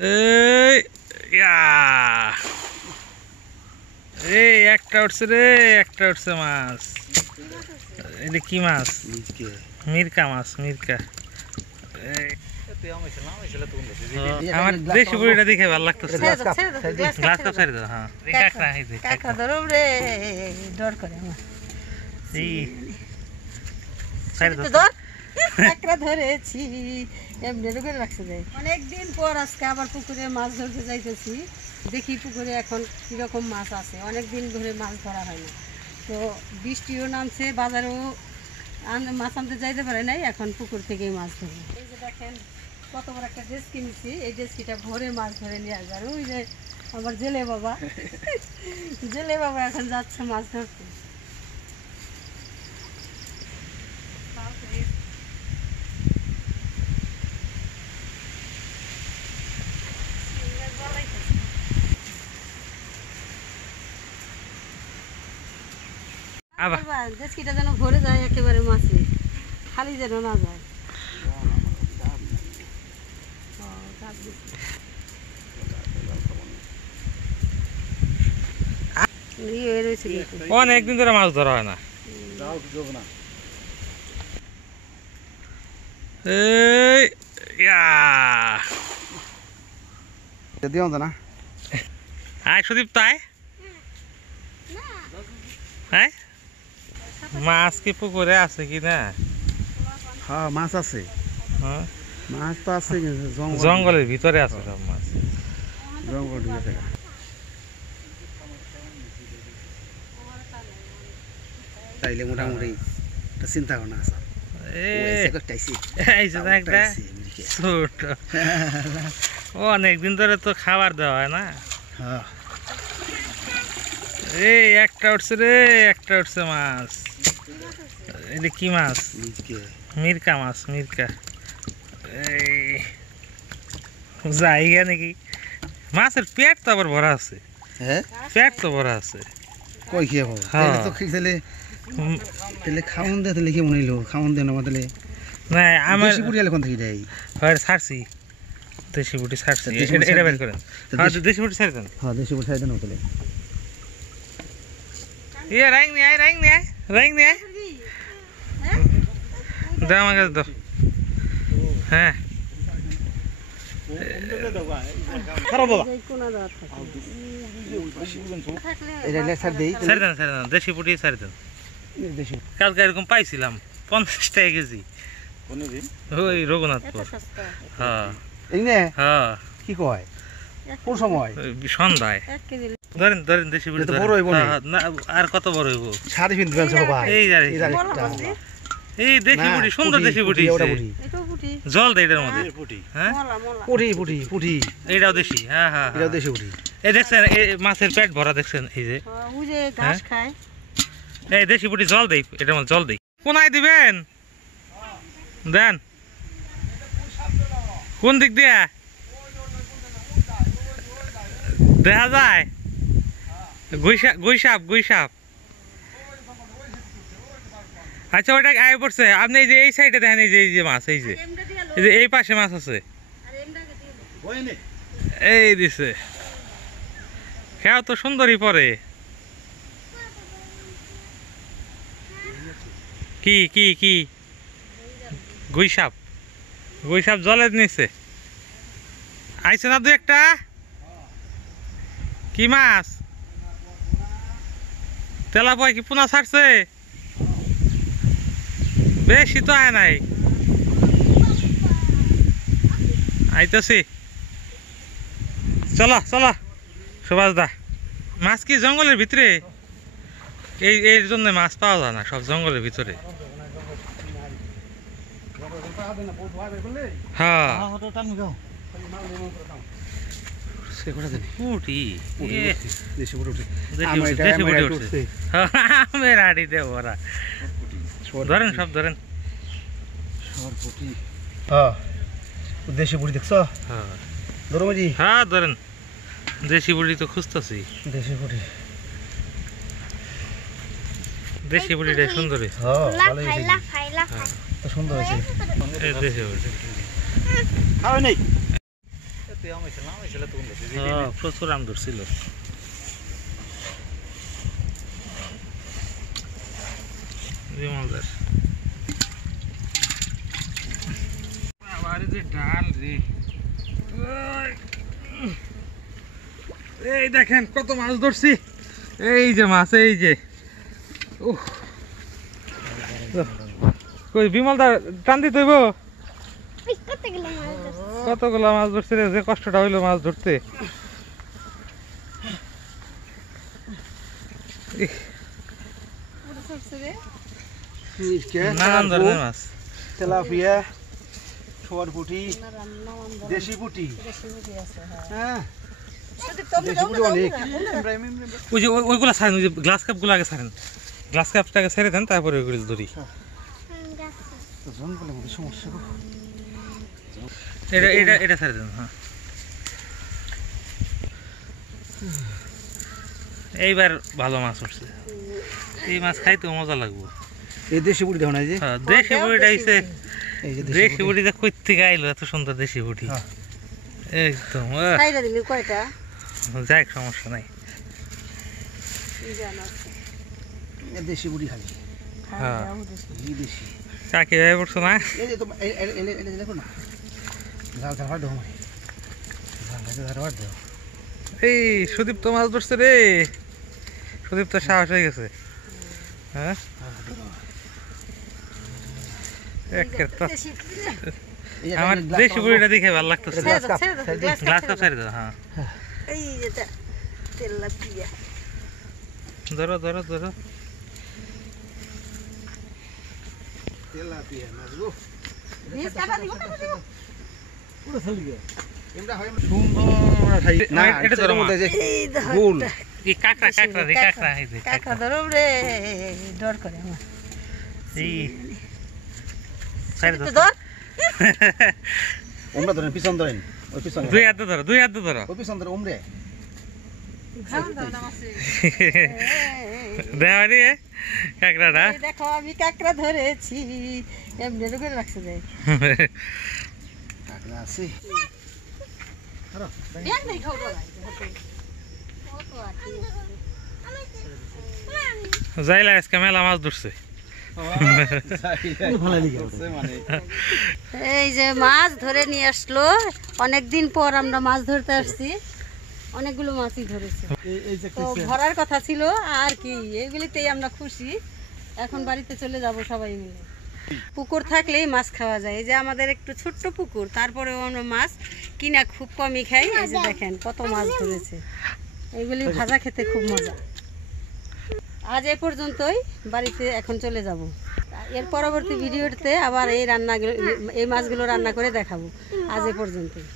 এই এই একটা উঠছে রে, একটা উঠছে মাছ। এটা কি মাছ? মিরকা মাছ, মিরকা। আমার দেশি বুড়িটা দেখে ভালো লাগতেছে। গ্লাস কাপ ছাড়ি দাও। হ্যাঁ কাঁকড়া ধরো রে, ডর করে আমার। কাঁকড়া ধরেছি এমনি করে রাখছে যায়। অনেকদিন পর আজকে আবার পুকুরে মাছ ধরতে যাইতেছি। দেখি পুকুরে এখন কিরকম মাছ আছে, অনেকদিন ধরে মাছ ধরা হয় না। তো বৃষ্টিও নামছে, বাজারেও মাছ আনতে যাইতে পারে নাই, এখন পুকুর থেকেই মাছ ধরবো। এই যে দেখেন কত বড় একটা ড্রেস কিনছি, এই ড্রেসকিটা ভরে মাছ ধরে নিয়ে আসবে। আর ওই যে আমার জেলে বাবা জেলে বাবা এখন যাচ্ছে মাছ ধরতে। ড্রেসকিটা যেন ভরে যায় একেবারে মাছে, খালি যেন না যায়। অনেকদিন ধরে মাছ ধরা হয় না। সুদীপ তাই মাছ কি পুকুরে আছে কি না? হ্যাঁ মাছ আছে, মাছ তো আছে, জঙ্গলের ভিতরে আছে সব মাছ। জঙ্গল তাইলে মোটামুটি চিন্তা ভাবনা আছে। অনেকদিন ধরে তো খাবার দেওয়া হয় না। এই একটা উঠছে রে, একটা উঠছে মাছ। এটা কি মাছ? মিরকা মাছ, মিরকা। জায়গা নাকি মাছের পেট তো আবার ভরা আছে। পেট তো ভরা আছে। কই খেয়ে তো খেলে তাহলে খাওয়ান দেয়, তাহলে কি মনে হইলো খাওয়ান দেয় না তাহলে না? আমার দেশি বুড়ি কোন থেকে দেয়? হয় ছাড়ছি, দেশি বুটি ছাড়ছি। এটা বের করেন। দেশি বুটি ছাড়ি দেন। হ্যাঁ দেশি বুড়ি ছাড়ি দেন তাহলে। ইয়ে রাইং নিয়ে আয়, রাইং নিয়ে আয়, রাইং নিয়ে আয়। দাও আমার কাছে দাও। হ্যাঁ দেশি পুটি ছাড়ি দেন। কালকে এরকম পাইছিলাম 50 টাকা কেজি, ওই রঘুনাথপুর। হ্যাঁ হ্যাঁ কি কয় কোন সময়? সন্ধ্যায়। ধরেন ধরেন দেশি পুটি না, আর কত বড় হইব? এই দেশি পুটি, সুন্দর দেশি পুটি, জল দেয় এটার মধ্যে। হ্যাঁ এইটাও দেশি। হ্যাঁ হ্যাঁ দেশি পুটি। এই দেখছেন মাছের পেট ভরা, দেখছেন এই যে এই দেশি পুটি জল দেই, এটার মধ্যে জল দেই। কোনায় দিবেন দেন, কোন দিক দিয়ে দেখা যায়? গুইসাপ গুইসাপ। আচ্ছা ওটা আয় পড়ছে। আপনি এই যে এই সাইডে দেখেন, এই যে মাছ, এই যে এই পাশে মাছ আছে, এই দিছে। খেয়াও তো সুন্দরই পরে। কি কি কি গুইসাপ? গুইসাপ জলের নিচে আইছে না? দু একটা কি মাছ? তেলাপোয়া কি পোনা ছাড়ছে? বেশি তো আয় নাই, আইতেছি। চলো চলো সুভাষ দা। মাছ কি জঙ্গলের ভিতরে? এই জন্য মাছ পাওয়া যায় না, সব জঙ্গলের ভিতরে। হ্যাঁ ধরেন, সব ধরেন। দেশি বুড়ি দেখছ? হ্যাঁ ধরেন, দেশি বুড়ি তো খুঁজতেছি। দেশি বুড়ি, দেশি বুড়িটা সুন্দর হয়েছে। সুন্দর হয়েছে। দেশি বুড়ি প্রচুর আম ধরছিল। বিমলদার আবার যে ডাল রে, এই দেখেন কত মাছ ধরছি। এই যে মাছ, এই যে কই বিমলদা টান দিতে হইব। কতগুলো মাছ ধরছে রে, যে কষ্টটা হইলো মাছ ধরতে। নানান ধরনের মাছ, তেলাপিয়া, ছোয়ার পুঁটি, দেশি পুঁটি। হ্যাঁ ওই যে ওইগুলা ছাড়েন, ওই যে গ্লাস কাপ গুলো আগে ছাড়েন, গ্লাস কাপটাকে ছেড়ে দেন, তারপরে ওইগুলো ধরি। সমস্যা এটা এটা এটা ছেড়ে দেন। হ্যাঁ এইবার ভালো মাছ উঠছে, এই মাছ খাইতে মজা লাগবে। এই দেশি পুঁটি দেখো না, যে দেশি বুড়িটা আইছে, দেশি বুড়িটা কই থেকে আইলো এত সুন্দর দেশি বুড়ি, একদম কয়টা যাক সমস্যা নাই। দেশি পুঁটি খালি। হ্যাঁ এই দেশি কাকে ভাই পড়ছো না, এই যে তোমার এই দেখো না, ঝাল ঝাল দাও মানে, ঝাল ঝাল দাও। এই সুদীপ তো মাছ ধরছে রে, সুদীপ তো সাহস হয়ে গেছে। হ্যাঁ আমার দেশি বুড়িটা দেখে ভালো লাগতেছে। গ্লাস কাপ ছেড়ে দাও। হ্যাঁ ধরো ধরো ধরো। তেলাপিয়া মাছ গো, এটা ধরো মা। গোল এই কাঁকড়া কাঁকড়া রে, কাঁকড়া এই যে কাকা ধরো রে, ডর করে আমার। এই ছেড়ে দাও। ধর ওমরা ধরেন, পিছন ধরেন, ওই পিছন দুই হাতে ধরো, দুই হাতে ধরো। ওই পিছন ধরে ওমরে দেওয়ানি কাঁকড়াটা। দেখো আমি কাঁকড়া ধরেছি, এমনি করে রাখছে যায়। কাকড়া আছে। যাইলা আজকে মেলা মাছ ধরছে। এই যে মাছ ধরে নিয়ে আসলো, অনেকদিন পর আমরা মাছ ধরতে আসছি, অনেকগুলো মাছই ধরেছে। তো ধরার কথা ছিল আর কি, এইগুলিতেই আমরা খুশি। এখন বাড়িতে চলে যাব সবাই মিলে। পুকুর থাকলেই মাছ খাওয়া যায়। এই যে আমাদের একটু ছোট্ট পুকুর, তারপরেও আমরা মাছ কিনা খুব কমই খাই। এই যে দেখেন কত মাছ ধরেছে, এগুলি ভাজা খেতে খুব মজা। আজ এ পর্যন্তই, বাড়িতে এখন চলে যাব। এর পরবর্তী ভিডিওতে আবার এই মাছগুলো রান্না করে দেখাবো। আজ এ পর্যন্তই।